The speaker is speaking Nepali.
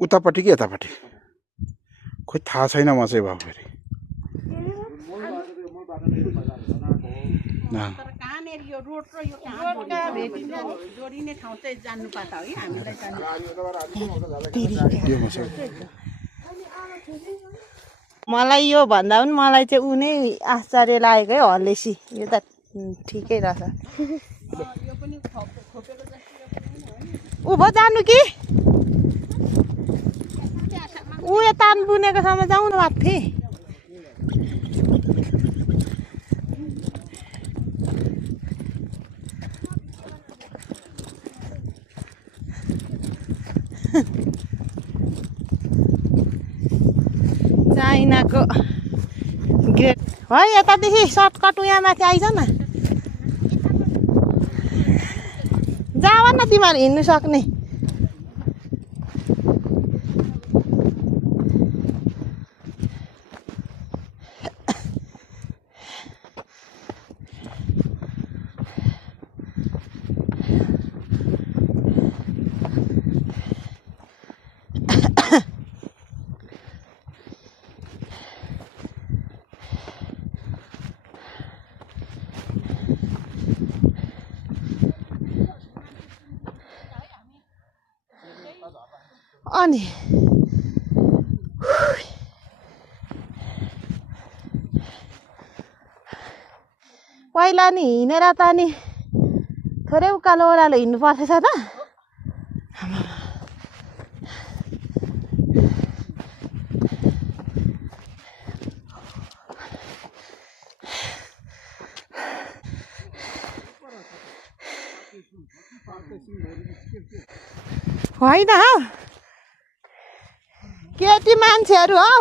उतापट्टि कि यतापट्टि खोइ थाहा छैन म चाहिँ बाबु फेरि कहाँनिर यो रोड र यो कहाँ भेटिन्छ जोडिने ठाउँ चाहिँ जान्नु पर्छ है हामीलाई मलाई यो भन्दा पनि मलाई चाहिँ उ नै आश्चर्य लागेको है हलेसी यो त ठिकै रहेछ ऊ भयो जानु कि ऊ यो तान बुनेको ठाउँमा जाउँ न माथि चाइनाको ग्रेट है यतादेखि सर्टकट यहाँ माथि आइज न जाव न तिमीहरू हिँड्नु सक्ने अनि पहिला नि हिँडेर त नि थोरै उकालो ओह्रालो हिँड्नु पर्थेछ त होइन हौ केटी मान्छेहरू हौ